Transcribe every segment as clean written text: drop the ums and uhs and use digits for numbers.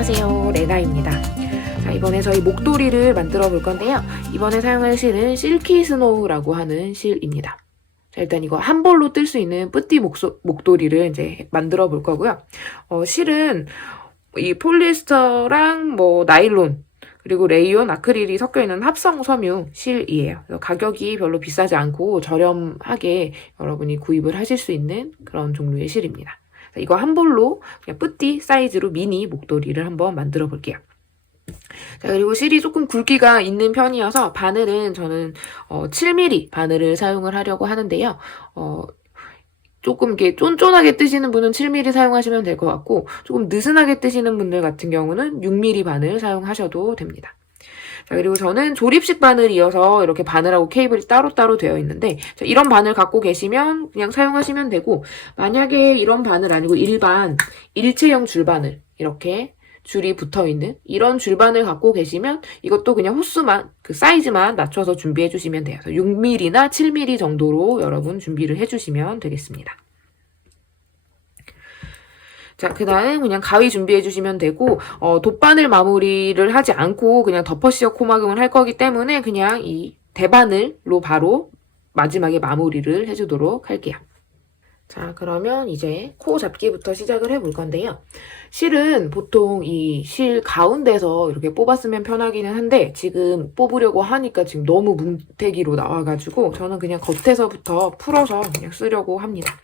안녕하세요, 레나입니다. 자, 이번에 저희 목도리를 만들어 볼 건데요. 이번에 사용할 실은 실키 스노우라고 하는 실입니다. 자, 일단 이거 한 볼로 뜰 수 있는 뿌띠 목도리를 이제 만들어 볼 거고요. 실은 이 폴리에스터랑 나일론 그리고 레이온, 아크릴이 섞여 있는 합성 섬유 실이에요. 그래서 가격이 별로 비싸지 않고 저렴하게 여러분이 구입을 하실 수 있는 그런 종류의 실입니다. 이거 한 볼로 그냥 뿌띠 사이즈로 미니 목도리를 한번 만들어 볼게요. 자, 그리고 실이 조금 굵기가 있는 편이어서 바늘은 저는 7mm 바늘을 사용을 하려고 하는데요. 조금 이렇게 쫀쫀하게 뜨시는 분은 7mm 사용하시면 될 것 같고, 조금 느슨하게 뜨시는 분들 같은 경우는 6mm 바늘 사용하셔도 됩니다. 자, 그리고 저는 조립식 바늘이어서 이렇게 바늘하고 케이블이 따로따로 되어 있는데, 자, 이런 바늘 갖고 계시면 그냥 사용하시면 되고, 만약에 이런 바늘 아니고 일반 일체형 줄바늘, 이렇게 줄이 붙어 있는 이런 줄바늘 갖고 계시면 이것도 그냥 호수만, 그 사이즈만 맞춰서 준비해 주시면 돼요. 6mm나 7mm 정도로 여러분 준비를 해 주시면 되겠습니다. 자, 그 다음 그냥 가위 준비해 주시면 되고, 돗바늘 마무리를 하지 않고 그냥 덮어씌워 코막음을 할 거기 때문에 그냥 이 대바늘로 바로 마지막에 마무리를 해주도록 할게요. 자, 그러면 이제 코 잡기부터 시작을 해볼 건데요. 실은 보통 이 실 가운데서 이렇게 뽑았으면 편하기는 한데 지금 뽑으려고 하니까 지금 너무 뭉태기로 나와가지고 저는 그냥 겉에서부터 풀어서 그냥 쓰려고 합니다.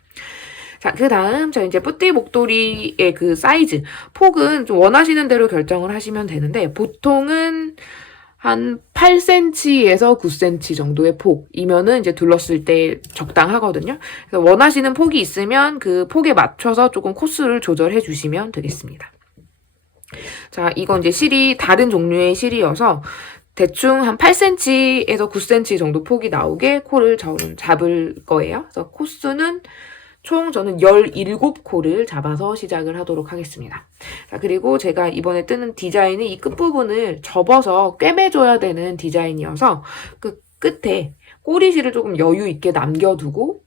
자, 그 다음 저 이제 뿌띠 목도리의 그 사이즈, 폭은 좀 원하시는 대로 결정을 하시면 되는데 보통은 한 8cm에서 9cm 정도의 폭이면은 이제 둘렀을 때 적당하거든요. 그래서 원하시는 폭이 있으면 그 폭에 맞춰서 조금 코스를 조절해 주시면 되겠습니다. 자, 이건 이제 실이 다른 종류의 실이어서 대충 한 8cm에서 9cm 정도 폭이 나오게 코를 저는 잡을 거예요. 그래서 코스는 총 저는 17코를 잡아서 시작을 하도록 하겠습니다. 자, 그리고 제가 이번에 뜨는 디자인은 이 끝부분을 접어서 꿰매줘야 되는 디자인이어서 그 끝에 꼬리실을 조금 여유 있게 남겨두고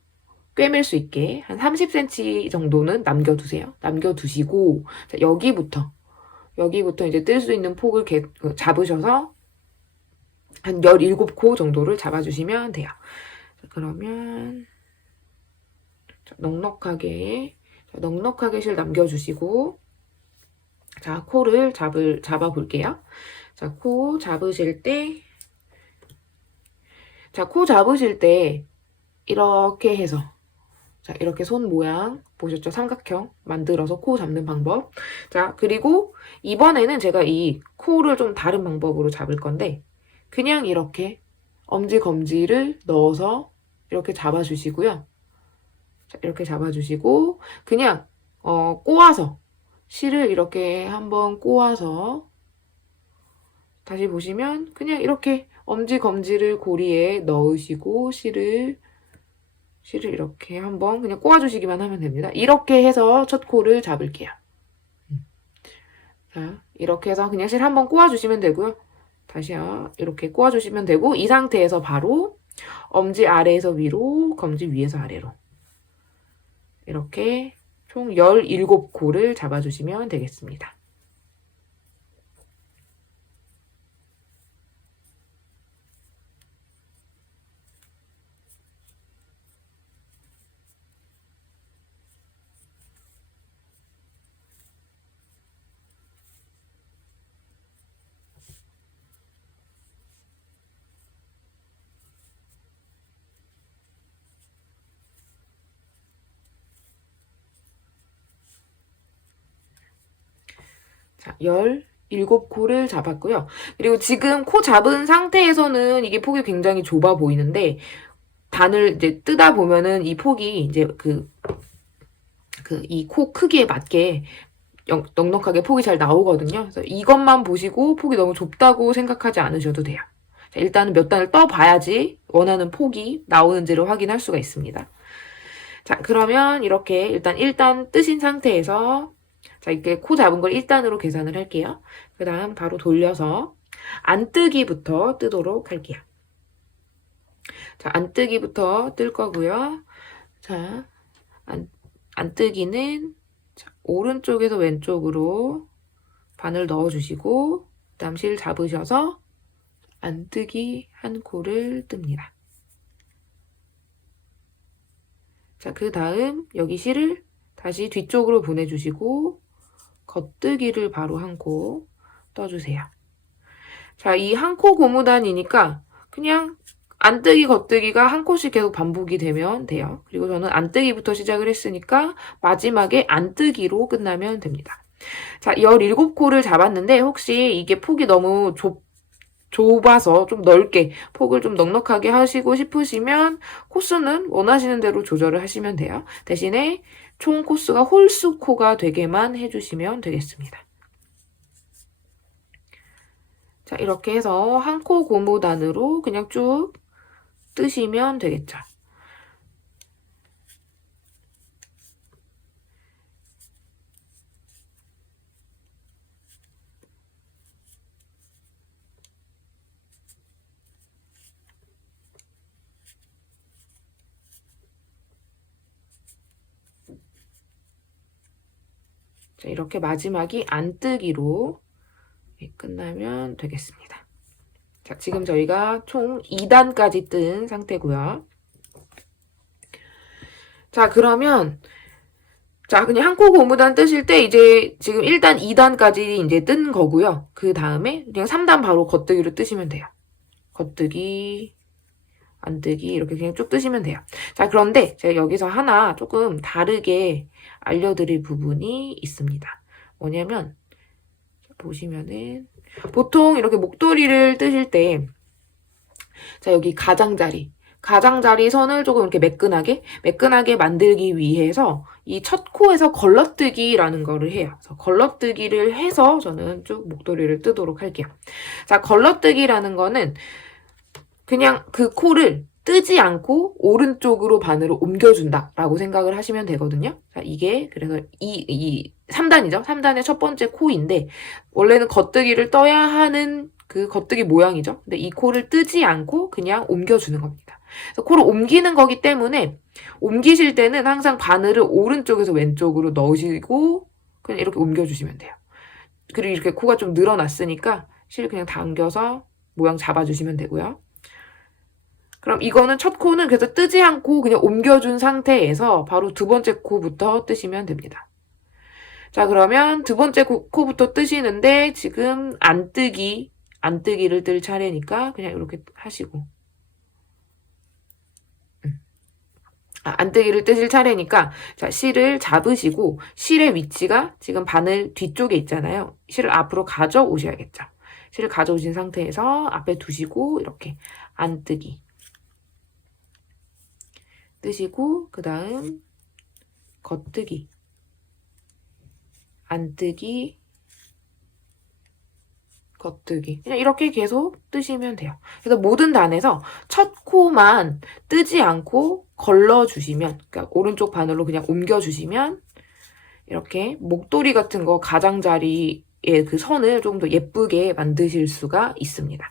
꿰맬 수 있게 한 30cm 정도는 남겨두세요. 남겨두시고 자, 여기부터 이제 뜰 수 있는 폭을 잡으셔서 한 17코 정도를 잡아주시면 돼요. 자, 그러면 넉넉하게 실 남겨주시고 자, 코를 잡아 볼게요. 자, 코 잡으실 때 이렇게 해서 자, 이렇게 손 모양 보셨죠? 삼각형 만들어서 코 잡는 방법. 자, 그리고 이번에는 제가 이 코를 좀 다른 방법으로 잡을 건데 그냥 이렇게 엄지 검지를 넣어서 이렇게 잡아주시고요. 자, 이렇게 잡아주시고 그냥 꼬아서 실을 이렇게 한번 꼬아서 다시 보시면 그냥 이렇게 엄지 검지를 고리에 넣으시고 실을 이렇게 한번 그냥 꼬아주시기만 하면 됩니다. 이렇게 해서 첫 코를 잡을게요. 자, 이렇게 해서 그냥 실 한번 꼬아주시면 되고요. 다시요. 이렇게 꼬아주시면 되고 이 상태에서 바로 엄지 아래에서 위로, 검지 위에서 아래로 이렇게 총 17코를 잡아주시면 되겠습니다. 자, 17코를 잡았고요. 그리고 지금 코 잡은 상태에서는 이게 폭이 굉장히 좁아 보이는데 바늘 이제 뜨다 보면은 이 폭이 이제 이 코 크기에 맞게 넉넉하게 폭이 잘 나오거든요. 그래서 이것만 보시고 폭이 너무 좁다고 생각하지 않으셔도 돼요. 자, 일단은 몇 단을 떠봐야지 원하는 폭이 나오는지를 확인할 수가 있습니다. 자, 그러면 이렇게 일단 1단 뜨신 상태에서 자, 이렇게 코 잡은 걸 1단으로 계산을 할게요. 그 다음 바로 돌려서 안뜨기부터 뜨도록 할게요. 자, 안뜨기부터 뜰 거고요. 자, 안뜨기는 오른쪽에서 왼쪽으로 바늘 넣어주시고 그다음 실 잡으셔서 안뜨기 한 코를 뜹니다. 자, 그 다음 여기 실을 다시 뒤쪽으로 보내주시고 겉뜨기를 바로 한 코 떠주세요. 자, 이 한 코 고무단이니까 그냥 안뜨기 겉뜨기가 한 코씩 계속 반복이 되면 돼요. 그리고 저는 안뜨기부터 시작을 했으니까 마지막에 안뜨기로 끝나면 됩니다. 자, 17코를 잡았는데 혹시 이게 폭이 너무 좁아서 좀 넓게 폭을 좀 넉넉하게 하시고 싶으시면 코스는 원하시는 대로 조절을 하시면 돼요. 대신에 총 코스가 홀수코가 되게만 해주시면 되겠습니다. 자, 이렇게 해서 한 코 고무단으로 그냥 쭉 뜨시면 되겠죠. 자, 이렇게 마지막이 안뜨기로 끝나면 되겠습니다. 자, 지금 저희가 총 2단까지 뜬 상태고요. 자, 그러면 자, 그냥 한 코 고무단 뜨실 때 이제 지금 1단, 2단까지 이제 뜬 거고요. 그 다음에 그냥 3단 바로 겉뜨기로 뜨시면 돼요. 겉뜨기, 안뜨기 이렇게 그냥 쭉 뜨시면 돼요. 자, 그런데 제가 여기서 하나 조금 다르게 알려드릴 부분이 있습니다. 뭐냐면 보시면은 보통 이렇게 목도리를 뜨실 때 자, 여기 가장자리 선을 조금 이렇게 매끈하게 만들기 위해서 이 첫 코에서 걸러뜨기라는 거를 해요. 그래서 걸러뜨기를 해서 저는 쭉 목도리를 뜨도록 할게요. 자, 걸러뜨기라는 거는 그냥 그 코를 뜨지 않고 오른쪽으로 바늘을 옮겨준다라고 생각을 하시면 되거든요. 자, 이게 그래서 이 3단이죠. 3단의 첫 번째 코인데 원래는 겉뜨기를 떠야 하는 그 겉뜨기 모양이죠. 근데 이 코를 뜨지 않고 그냥 옮겨주는 겁니다. 그래서 코를 옮기는 거기 때문에 옮기실 때는 항상 바늘을 오른쪽에서 왼쪽으로 넣으시고 그냥 이렇게 옮겨주시면 돼요. 그리고 이렇게 코가 좀 늘어났으니까 실 그냥 당겨서 모양 잡아주시면 되고요. 그럼 이거는 첫 코는 그래서 뜨지 않고 그냥 옮겨준 상태에서 바로 두 번째 코부터 뜨시면 됩니다. 자, 그러면 두 번째 코부터 뜨시는데 지금 안뜨기를 뜰 차례니까 그냥 이렇게 하시고 안뜨기를 뜨실 차례니까 자, 실을 잡으시고 실의 위치가 지금 바늘 뒤쪽에 있잖아요. 실을 앞으로 가져오셔야겠죠. 실을 가져오신 상태에서 앞에 두시고 이렇게 안뜨기 뜨시고 그 다음 겉뜨기 안뜨기 겉뜨기 그냥 이렇게 계속 뜨시면 돼요. 그래서 모든 단에서 첫 코만 뜨지 않고 걸러주시면 그러니까 오른쪽 바늘로 그냥 옮겨주시면 이렇게 목도리 같은 거 가장자리의 그 선을 좀 더 예쁘게 만드실 수가 있습니다.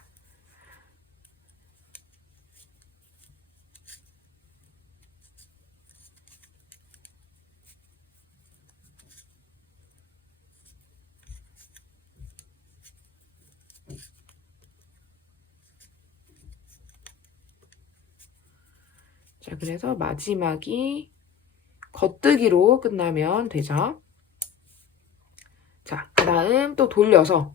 자, 그래서 마지막이 겉뜨기로 끝나면 되죠. 자, 그 다음 또 돌려서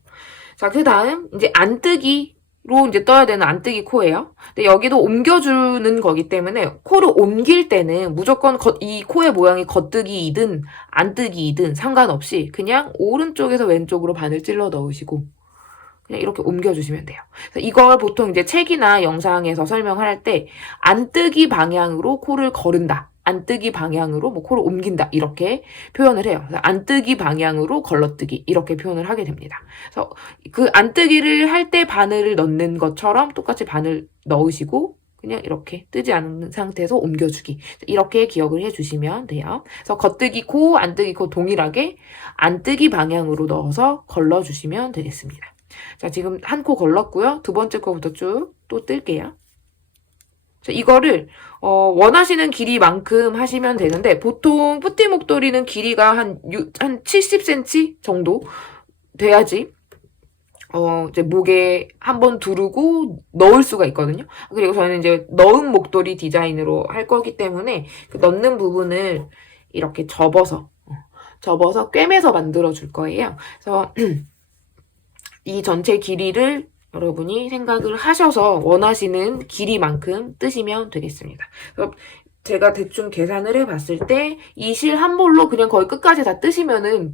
자, 그 다음 이제 안뜨기로 이제 떠야 되는 안뜨기 코예요. 근데 여기도 옮겨주는 거기 때문에 코를 옮길 때는 무조건 이 코의 모양이 겉뜨기이든 안뜨기이든 상관없이 그냥 오른쪽에서 왼쪽으로 바늘 찔러 넣으시고 그냥 이렇게 옮겨주시면 돼요. 그래서 이걸 보통 이제 책이나 영상에서 설명할 때 안뜨기 방향으로 코를 거른다. 안뜨기 방향으로 뭐 코를 옮긴다. 이렇게 표현을 해요. 그래서 안뜨기 방향으로 걸러뜨기 이렇게 표현을 하게 됩니다. 그래서 그 안뜨기를 할 때 바늘을 넣는 것처럼 똑같이 바늘 넣으시고 그냥 이렇게 뜨지 않은 상태에서 옮겨주기. 이렇게 기억을 해주시면 돼요. 그래서 겉뜨기 코, 안뜨기 코 동일하게 안뜨기 방향으로 넣어서 걸러주시면 되겠습니다. 자, 지금 한 코 걸렀고요. 두 번째 코부터 쭉 또 뜰게요. 자, 이거를 원하시는 길이만큼 하시면 되는데 보통 뿌띠 목도리는 길이가 한 70cm 정도 돼야지 이제 목에 한번 두르고 넣을 수가 있거든요. 그리고 저는 이제 넣은 목도리 디자인으로 할 거기 때문에 그 넣는 부분을 이렇게 접어서 꿰매서 만들어 줄 거예요. 그래서 이 전체 길이를 여러분이 생각을 하셔서 원하시는 길이만큼 뜨시면 되겠습니다. 그래서 제가 대충 계산을 해봤을 때 이 실 한 볼로 그냥 거의 끝까지 다 뜨시면은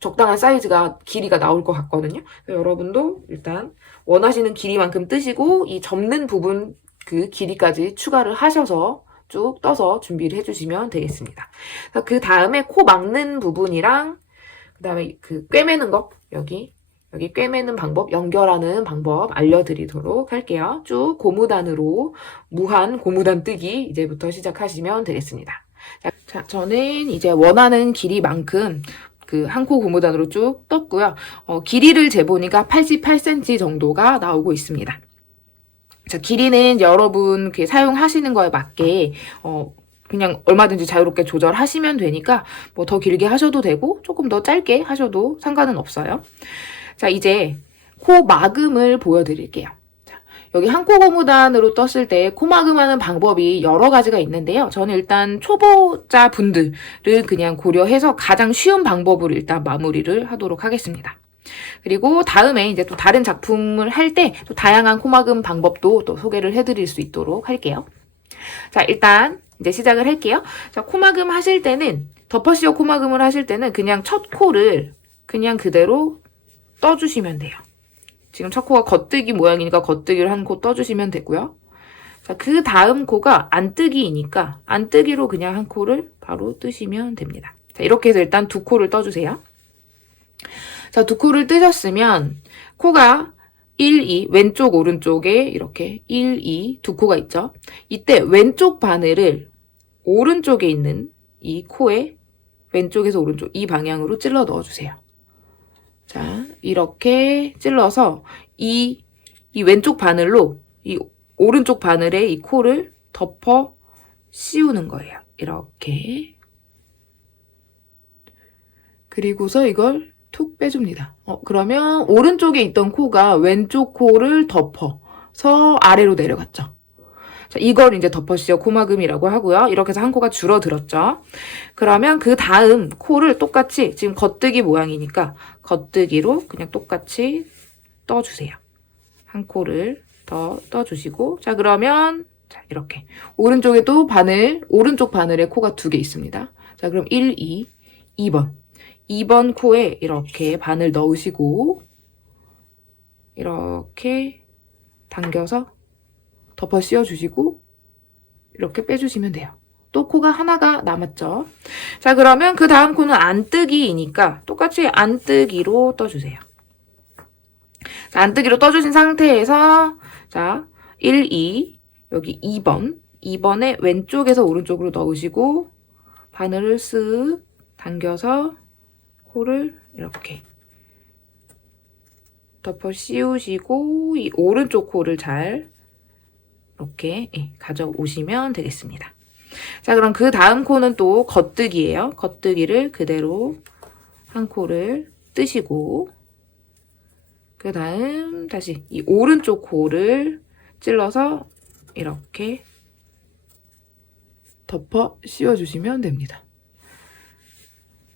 적당한 사이즈가 길이가 나올 것 같거든요. 여러분도 일단 원하시는 길이만큼 뜨시고 이 접는 부분 그 길이까지 추가를 하셔서 쭉 떠서 준비를 해주시면 되겠습니다. 그 다음에 코 막는 부분이랑 그 다음에 그 꿰매는 거 여기 꿰매는 방법, 연결하는 방법 알려드리도록 할게요. 쭉 고무단으로 무한 고무단 뜨기 이제부터 시작하시면 되겠습니다. 자, 저는 이제 원하는 길이만큼 그 한 코 고무단으로 쭉 떴고요. 길이를 재보니까 88cm 정도가 나오고 있습니다. 자, 길이는 여러분 사용하시는 거에 맞게 그냥 얼마든지 자유롭게 조절하시면 되니까 뭐 더 길게 하셔도 되고 조금 더 짧게 하셔도 상관은 없어요. 자, 이제 코 마금을 보여드릴게요. 자, 여기 한 코 고무단으로 떴을 때 코 마금하는 방법이 여러 가지가 있는데요. 저는 일단 초보자 분들을 그냥 고려해서 가장 쉬운 방법으로 일단 마무리를 하도록 하겠습니다. 그리고 다음에 이제 또 다른 작품을 할 때 또 다양한 코마금 방법도 또 소개를 해드릴 수 있도록 할게요. 자, 일단 이제 시작을 할게요. 자, 코마금 하실 때는 덮어씌워 코마금을 하실 때는 그냥 첫 코를 그냥 그대로 떠주시면 돼요. 지금 첫 코가 겉뜨기 모양이니까 겉뜨기를 한 코 떠주시면 되고요. 자, 그 다음 코가 안뜨기이니까 안뜨기로 그냥 한 코를 바로 뜨시면 됩니다. 자, 이렇게 해서 일단 두 코를 떠주세요. 자, 두 코를 뜨셨으면 코가 1, 2, 왼쪽 오른쪽에 이렇게 1, 2 두 코가 있죠. 이때 왼쪽 바늘을 오른쪽에 있는 이 코에 왼쪽에서 오른쪽 이 방향으로 찔러 넣어주세요. 자, 이렇게 찔러서 이 왼쪽 바늘로 이 오른쪽 바늘에 이 코를 덮어 씌우는 거예요. 이렇게. 그리고서 이걸 툭 빼줍니다. 그러면 오른쪽에 있던 코가 왼쪽 코를 덮어서 아래로 내려갔죠. 자, 이걸 이제 덮어씌워 코마금이라고 하고요. 이렇게 해서 한 코가 줄어들었죠. 그러면 그 다음 코를 똑같이 지금 겉뜨기 모양이니까 겉뜨기로 그냥 똑같이 떠주세요. 한 코를 더 떠주시고 자, 그러면 자, 이렇게 오른쪽에도 오른쪽 바늘에 코가 두 개 있습니다. 자, 그럼 1, 2, 2번 코에 이렇게 바늘 넣으시고 이렇게 당겨서 덮어 씌워주시고 이렇게 빼주시면 돼요. 또 코가 하나가 남았죠. 자, 그러면 그 다음 코는 안뜨기이니까 똑같이 안뜨기로 떠주세요. 자, 안뜨기로 떠주신 상태에서 자, 1, 2 여기 2번에 왼쪽에서 오른쪽으로 넣으시고 바늘을 쓱 당겨서 코를 이렇게 덮어 씌우시고 이 오른쪽 코를 잘 이렇게 가져오시면 되겠습니다. 자, 그럼 그 다음 코는 또 겉뜨기예요. 겉뜨기를 그대로 한 코를 뜨시고 그 다음 다시 이 오른쪽 코를 찔러서 이렇게 덮어 씌워주시면 됩니다.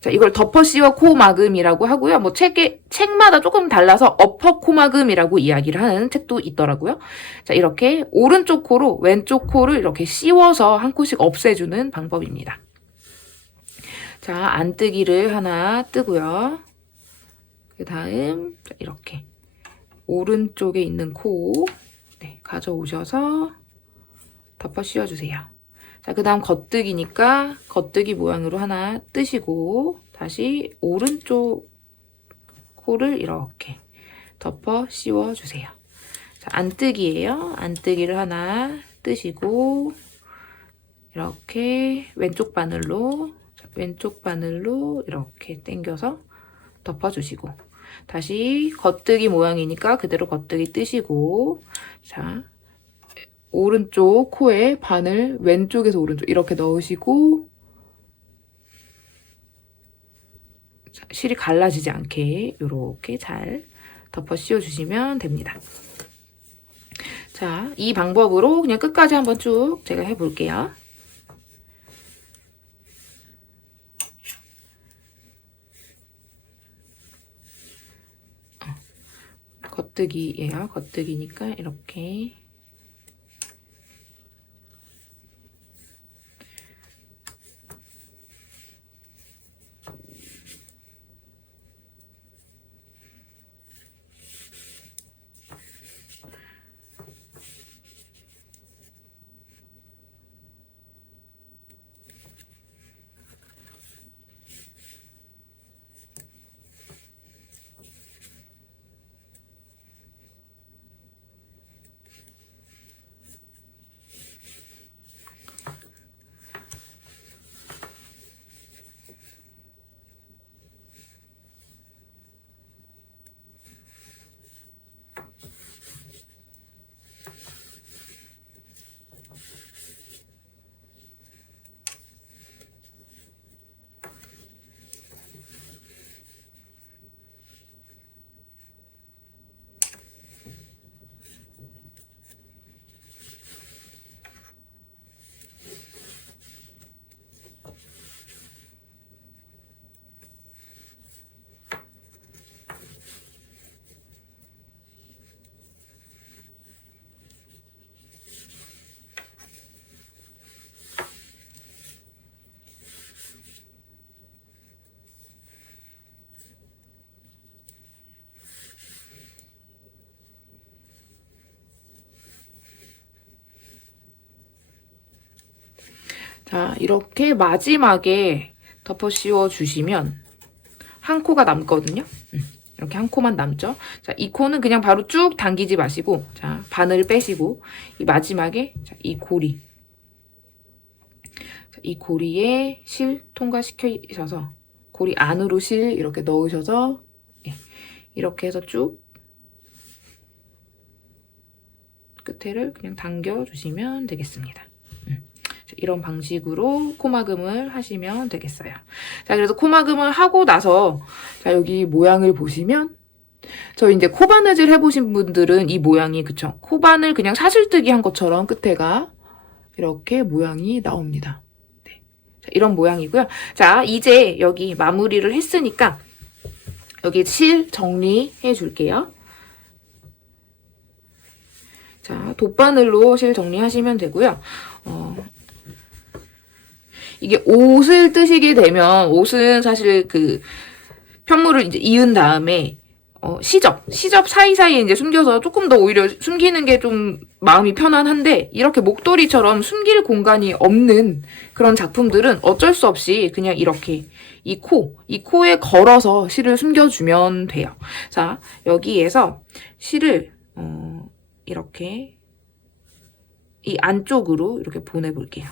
자, 이걸 덮어 씌워 코마금이라고 하고요. 뭐 책마다 조금 달라서 엎어 코마금이라고 이야기를 하는 책도 있더라고요. 자, 이렇게 오른쪽 코로 왼쪽 코를 이렇게 씌워서 한 코씩 없애주는 방법입니다. 자, 안뜨기를 하나 뜨고요. 그 다음 이렇게 오른쪽에 있는 코 가져오셔서 덮어 씌워주세요. 자, 그 다음 겉뜨기니까 겉뜨기 모양으로 하나 뜨시고 다시 오른쪽 코를 이렇게 덮어 씌워주세요. 자, 안뜨기예요. 안뜨기를 하나 뜨시고 이렇게 왼쪽 바늘로 이렇게 당겨서 덮어주시고 다시 겉뜨기 모양이니까 그대로 겉뜨기 뜨시고 자, 오른쪽 코에 바늘 왼쪽에서 오른쪽 이렇게 넣으시고 실이 갈라지지 않게 이렇게 잘 덮어 씌워주시면 됩니다. 자, 이 방법으로 그냥 끝까지 한번 쭉 제가 해볼게요. 겉뜨기예요. 겉뜨기니까 이렇게. 자, 이렇게 마지막에 덮어 씌워 주시면 한 코가 남거든요. 이렇게 한 코만 남죠. 자, 이 코는 그냥 바로 쭉 당기지 마시고, 자, 바늘을 빼시고, 이 마지막에, 자, 이 고리. 자, 이 고리에 실 통과시키셔서, 고리 안으로 실 이렇게 넣으셔서, 예, 이렇게 해서 쭉 끝에를 그냥 당겨주시면 되겠습니다. 이런 방식으로 코막음을 하시면 되겠어요. 자, 그래서 코막음을 하고 나서, 자, 여기 모양을 보시면, 저 이제 코바느질 해보신 분들은 이 모양이, 그쵸? 코바늘 그냥 사슬뜨기 한 것처럼 끝에가 이렇게 모양이 나옵니다. 네. 자, 이런 모양이고요. 자, 이제 여기 마무리를 했으니까, 여기 실 정리해 줄게요. 자, 돗바늘로 실 정리하시면 되고요. 이게 옷을 뜨시게 되면 옷은 사실 그 편물을 이제 이은 다음에 시접 사이사이에 이제 숨겨서 조금 더 오히려 숨기는 게 좀 마음이 편안한데 이렇게 목도리처럼 숨길 공간이 없는 그런 작품들은 어쩔 수 없이 그냥 이렇게 이 코에 걸어서 실을 숨겨주면 돼요. 자, 여기에서 실을 이렇게 이 안쪽으로 이렇게 보내볼게요.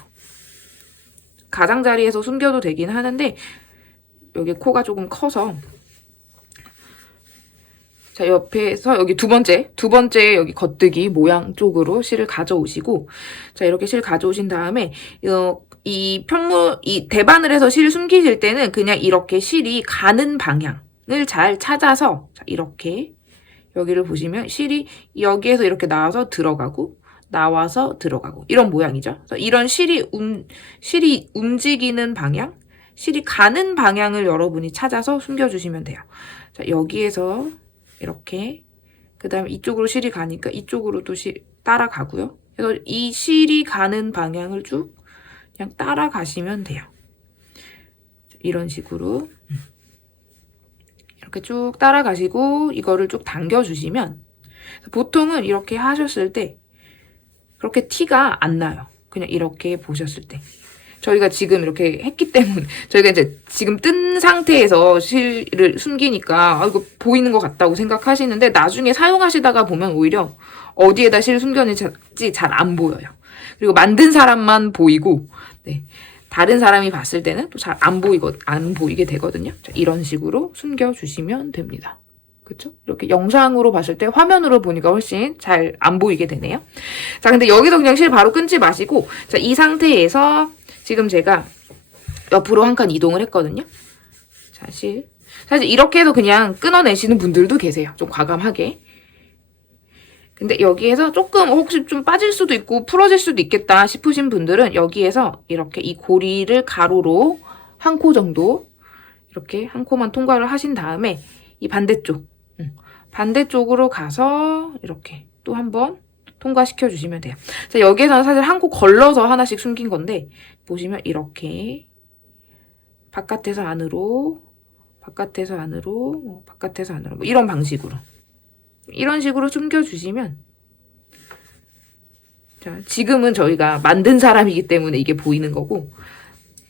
가장자리에서 숨겨도 되긴 하는데 여기 코가 조금 커서 자, 옆에서 여기 두 번째 여기 겉뜨기 모양 쪽으로 실을 가져오시고 자, 이렇게 실 가져오신 다음에 이 대바늘에서 실 숨기실 때는 그냥 이렇게 실이 가는 방향을 잘 찾아서 자, 이렇게 여기를 보시면 실이 여기에서 이렇게 나와서 들어가고 나와서 들어가고 이런 모양이죠. 이런 실이 움직이는 방향, 실이 가는 방향을 여러분이 찾아서 숨겨주시면 돼요. 자, 여기에서 이렇게 그 다음에 이쪽으로 실이 가니까 이쪽으로도 따라가고요. 그래서 이 실이 가는 방향을 쭉 그냥 따라가시면 돼요. 이런 식으로 이렇게 쭉 따라가시고 이거를 쭉 당겨주시면 보통은 이렇게 하셨을 때 그렇게 티가 안 나요. 그냥 이렇게 보셨을 때. 저희가 지금 이렇게 했기 때문에 저희가 이제 지금 뜬 상태에서 실을 숨기니까 이거 보이는 것 같다고 생각하시는데 나중에 사용하시다가 보면 오히려 어디에다 실을 숨겼는지 잘 안 보여요. 그리고 만든 사람만 보이고 네. 다른 사람이 봤을 때는 또 잘 안 보이게 되거든요. 자, 이런 식으로 숨겨주시면 됩니다. 그쵸? 이렇게 영상으로 봤을 때 화면으로 보니까 훨씬 잘 안 보이게 되네요. 자, 근데 여기서 그냥 실 바로 끊지 마시고, 자, 이 상태에서 지금 제가 옆으로 한 칸 이동을 했거든요. 자, 실. 사실 이렇게 해서 그냥 끊어내시는 분들도 계세요. 좀 과감하게. 근데 여기에서 조금 혹시 좀 빠질 수도 있고 풀어질 수도 있겠다 싶으신 분들은 여기에서 이렇게 이 고리를 가로로 한 코 정도 이렇게 한 코만 통과를 하신 다음에 이 반대쪽 반대쪽으로 가서 이렇게 또 한번 통과시켜 주시면 돼요. 자, 여기에서는 사실 한 코 걸러서 하나씩 숨긴 건데 보시면 이렇게 바깥에서 안으로 바깥에서 안으로 바깥에서 안으로 뭐 이런 방식으로 이런 식으로 숨겨주시면 자, 지금은 저희가 만든 사람이기 때문에 이게 보이는 거고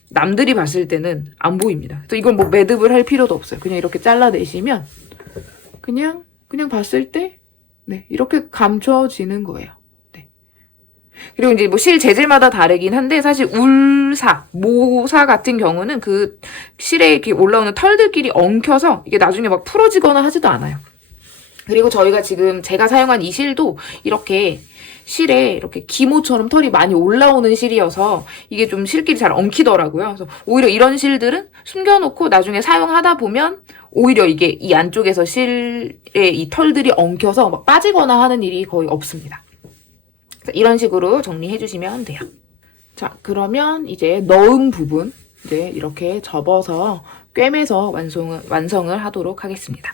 남들이 봤을 때는 안 보입니다. 또 이걸 뭐 매듭을 할 필요도 없어요. 그냥 이렇게 잘라내시면 그냥 봤을 때 네, 이렇게 감춰지는 거예요. 네. 그리고 이제 뭐 실 재질마다 다르긴 한데 사실 울사, 모사 같은 경우는 그 실에 이렇게 올라오는 털들끼리 엉켜서 이게 나중에 막 풀어지거나 하지도 않아요. 그리고 저희가 지금 제가 사용한 이 실도 이렇게 실에 이렇게 기모처럼 털이 많이 올라오는 실이어서 이게 좀 실끼리 잘 엉키더라고요. 그래서 오히려 이런 실들은 숨겨놓고 나중에 사용하다 보면 오히려 이게 이 안쪽에서 실에 이 털들이 엉켜서 막 빠지거나 하는 일이 거의 없습니다. 이런 식으로 정리해 주시면 돼요. 자, 그러면 이제 넣은 부분 이제 이렇게 접어서 꿰매서 완성을 하도록 하겠습니다.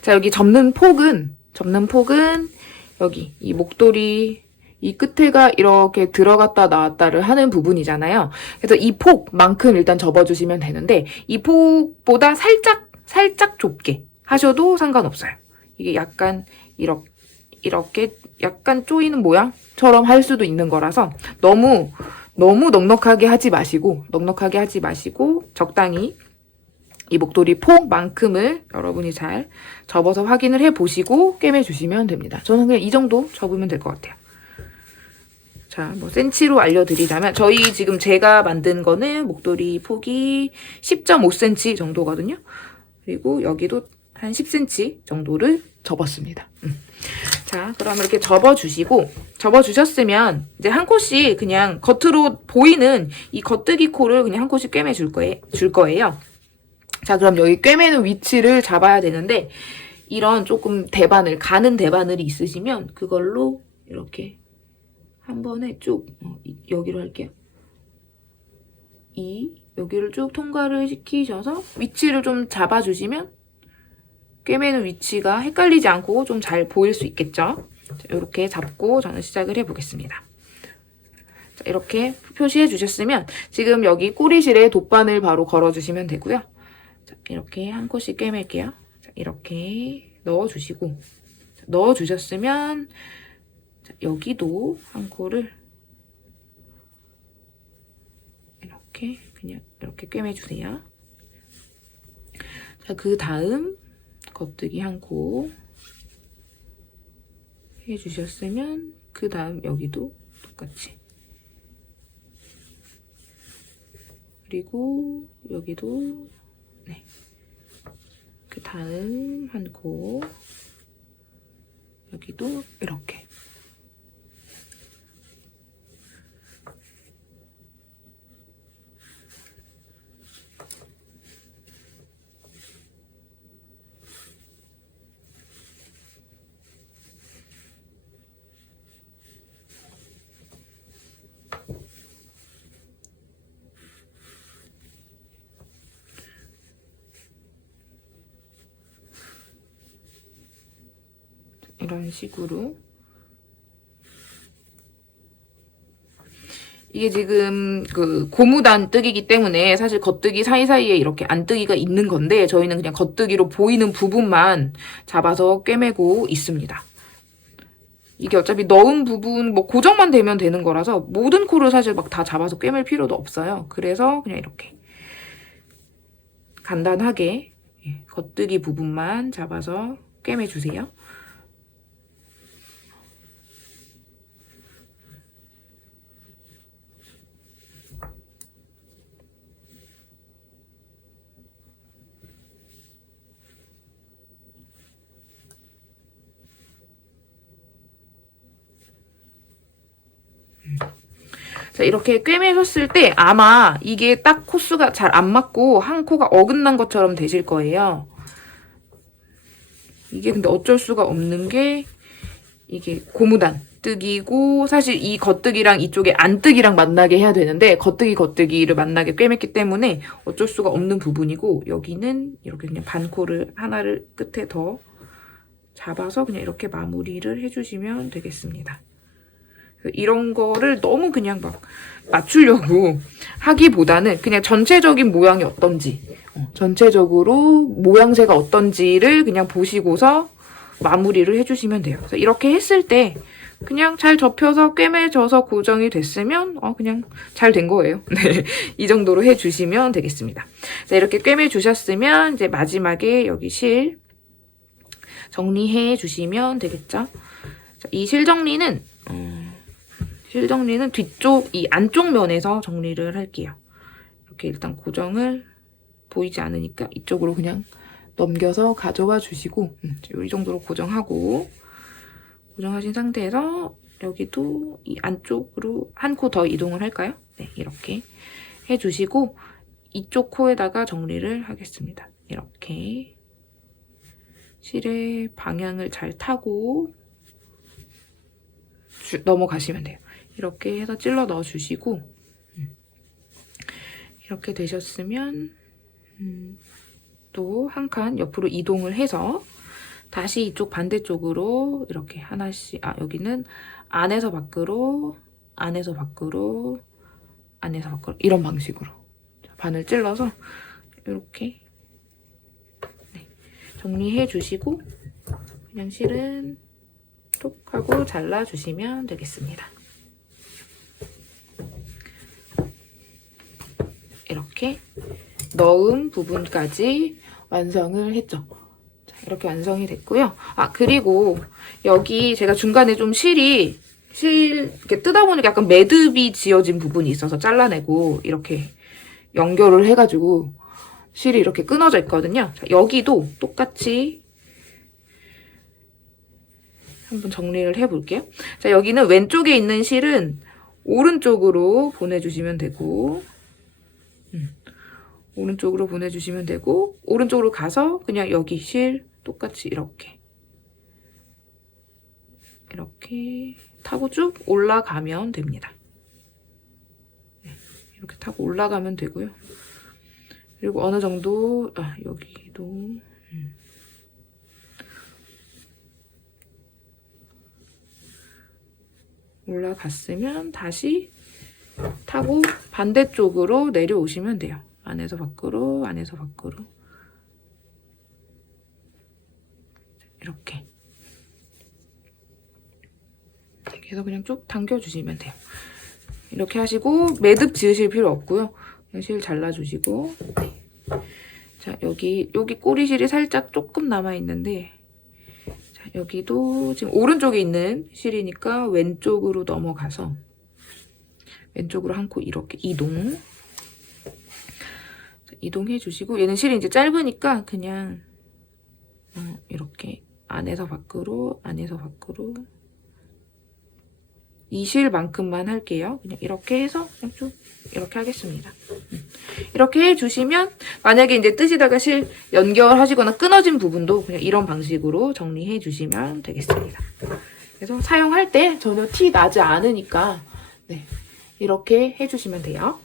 자, 여기 접는 폭은 여기 이 목도리 이 끝에가 이렇게 들어갔다 나왔다를 하는 부분이잖아요. 그래서 이 폭만큼 일단 접어주시면 되는데 이 폭보다 살짝 좁게 하셔도 상관없어요. 이게 약간 이렇게 약간 조이는 모양처럼 할 수도 있는 거라서 너무 넉넉하게 하지 마시고 적당히 이 목도리 폭만큼을 여러분이 잘 접어서 확인을 해보시고 꿰매주시면 됩니다. 저는 그냥 이 정도 접으면 될 것 같아요. 자, 뭐 센치로 알려드리자면 저희 지금 제가 만든 거는 목도리 폭이 10.5cm 정도거든요. 그리고 여기도 한 10cm 정도를 접었습니다. 자, 그럼 이렇게 접어주셨으면 이제 한 코씩 그냥 겉으로 보이는 이 겉뜨기 코를 그냥 한 코씩 꿰매 줄 거예요. 자, 그럼 여기 꿰매는 위치를 잡아야 되는데 이런 조금 가는 대바늘이 있으시면 그걸로 이렇게 한 번에 쭉 여기로 할게요. 여기를 쭉 통과를 시키셔서 위치를 좀 잡아주시면 꿰매는 위치가 헷갈리지 않고 좀 잘 보일 수 있겠죠. 자, 이렇게 잡고 저는 시작을 해보겠습니다. 자, 이렇게 표시해 주셨으면 지금 여기 꼬리실에 돗바늘 바로 걸어주시면 되고요. 자, 이렇게 한 코씩 꿰맬게요. 자, 이렇게 넣어주시고 넣어주셨으면 자, 여기도 한 코를 이렇게 그냥 이렇게 꿰매주세요. 자, 그 다음 겉뜨기 한 코 해주셨으면 그 다음 여기도 똑같이 그리고 여기도 네. 그 다음 한 코 여기도 이렇게 이런 식으로 이게 지금 그 고무도 안뜨기이기 때문에 사실 겉뜨기 사이사이에 이렇게 안뜨기가 있는 건데 저희는 그냥 겉뜨기로 보이는 부분만 잡아서 꿰매고 있습니다. 이게 어차피 넣은 부분 뭐 고정만 되면 되는 거라서 모든 코를 사실 막 다 잡아서 꿰맬 필요도 없어요. 그래서 그냥 이렇게 간단하게 겉뜨기 부분만 잡아서 꿰매주세요. 자, 이렇게 꿰매셨을 때 아마 이게 딱 코수가 잘 안 맞고 한 코가 어긋난 것처럼 되실 거예요. 이게 근데 어쩔 수가 없는 게 이게 고무단 뜨기고 사실 이 겉뜨기랑 이쪽에 안뜨기랑 만나게 해야 되는데 겉뜨기를 만나게 꿰맸기 때문에 어쩔 수가 없는 부분이고 여기는 이렇게 그냥 반코를 하나를 끝에 더 잡아서 그냥 이렇게 마무리를 해주시면 되겠습니다. 이런 거를 너무 그냥 막 맞추려고 하기보다는 그냥 전체적인 모양이 어떤지 전체적으로 모양새가 어떤지를 그냥 보시고서 마무리를 해주시면 돼요. 그래서 이렇게 했을 때 그냥 잘 접혀서 꿰매져서 고정이 됐으면 그냥 잘 된 거예요. 네, 이 정도로 해주시면 되겠습니다. 자, 이렇게 꿰매 주셨으면 이제 마지막에 여기 실 정리해 주시면 되겠죠. 자, 이 실 정리는 뒤쪽 이 안쪽 면에서 정리를 할게요. 이렇게 일단 고정을 보이지 않으니까 이쪽으로 그냥 넘겨서 가져와 주시고 이 정도로 고정하고 고정하신 상태에서 여기도 이 안쪽으로 한 코 더 이동을 할까요? 네, 이렇게 해주시고 이쪽 코에다가 정리를 하겠습니다. 이렇게 실의 방향을 잘 타고 넘어가시면 돼요. 이렇게 해서 찔러 넣어주시고 이렇게 되셨으면 또 한 칸 옆으로 이동을 해서 다시 이쪽 반대쪽으로 이렇게 하나씩 여기는 안에서 밖으로 안에서 밖으로 안에서 밖으로 이런 방식으로 반을 찔러서 이렇게 정리해 주시고 그냥 실은 톡 하고 잘라 주시면 되겠습니다. 이렇게 넣은 부분까지 완성을 했죠. 자, 이렇게 완성이 됐고요. 그리고 여기 제가 중간에 좀 실 이렇게 뜯다 보니까 약간 매듭이 지어진 부분이 있어서 잘라내고 이렇게 연결을 해가지고 실이 이렇게 끊어져 있거든요. 자, 여기도 똑같이 한번 정리를 해볼게요. 자, 여기는 왼쪽에 있는 실은 오른쪽으로 보내주시면 되고 오른쪽으로 보내주시면 되고 오른쪽으로 가서 그냥 여기 실 똑같이 이렇게 타고 쭉 올라가면 됩니다. 이렇게 타고 올라가면 되고요. 그리고 어느 정도 여기도 올라갔으면 다시 타고 반대쪽으로 내려오시면 돼요. 안에서 밖으로 안에서 밖으로 이렇게 해서 그냥 쭉 당겨주시면 돼요. 이렇게 하시고 매듭 지으실 필요 없고요. 그냥 실 잘라주시고 자, 여기 꼬리실이 살짝 조금 남아있는데 자, 여기도 지금 오른쪽에 있는 실이니까 왼쪽으로 넘어가서 왼쪽으로 한 코 이렇게 이동해 주시고 얘는 실이 이제 짧으니까 그냥 이렇게 안에서 밖으로 안에서 밖으로 이 실만큼만 할게요. 그냥 이렇게 해서 그냥 쭉 이렇게 하겠습니다. 이렇게 해주시면 만약에 이제 뜨시다가 실 연결하시거나 끊어진 부분도 그냥 이런 방식으로 정리해 주시면 되겠습니다. 그래서 사용할 때 전혀 티 나지 않으니까 네, 이렇게 해주시면 돼요.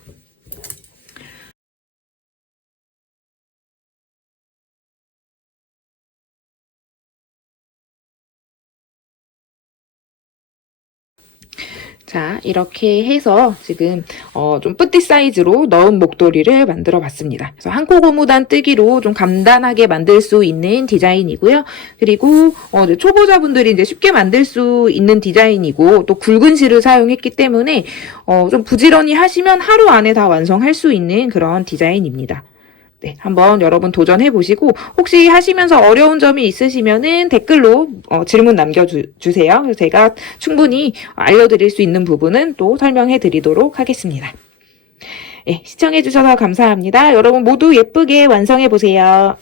자, 이렇게 해서 지금 좀 뿌띠 사이즈로 넣은 목도리를 만들어 봤습니다. 그래서 한 코 고무단 뜨기로 좀 간단하게 만들 수 있는 디자인이고요. 그리고 이제 초보자분들이 이제 쉽게 만들 수 있는 디자인이고 또 굵은 실을 사용했기 때문에 좀 부지런히 하시면 하루 안에 다 완성할 수 있는 그런 디자인입니다. 네, 한번 여러분 도전해 보시고 혹시 하시면서 어려운 점이 있으시면은 댓글로 질문 남겨주세요. 그래서 제가 충분히 알려드릴 수 있는 부분은 또 설명해 드리도록 하겠습니다. 네, 시청해 주셔서 감사합니다. 여러분 모두 예쁘게 완성해 보세요.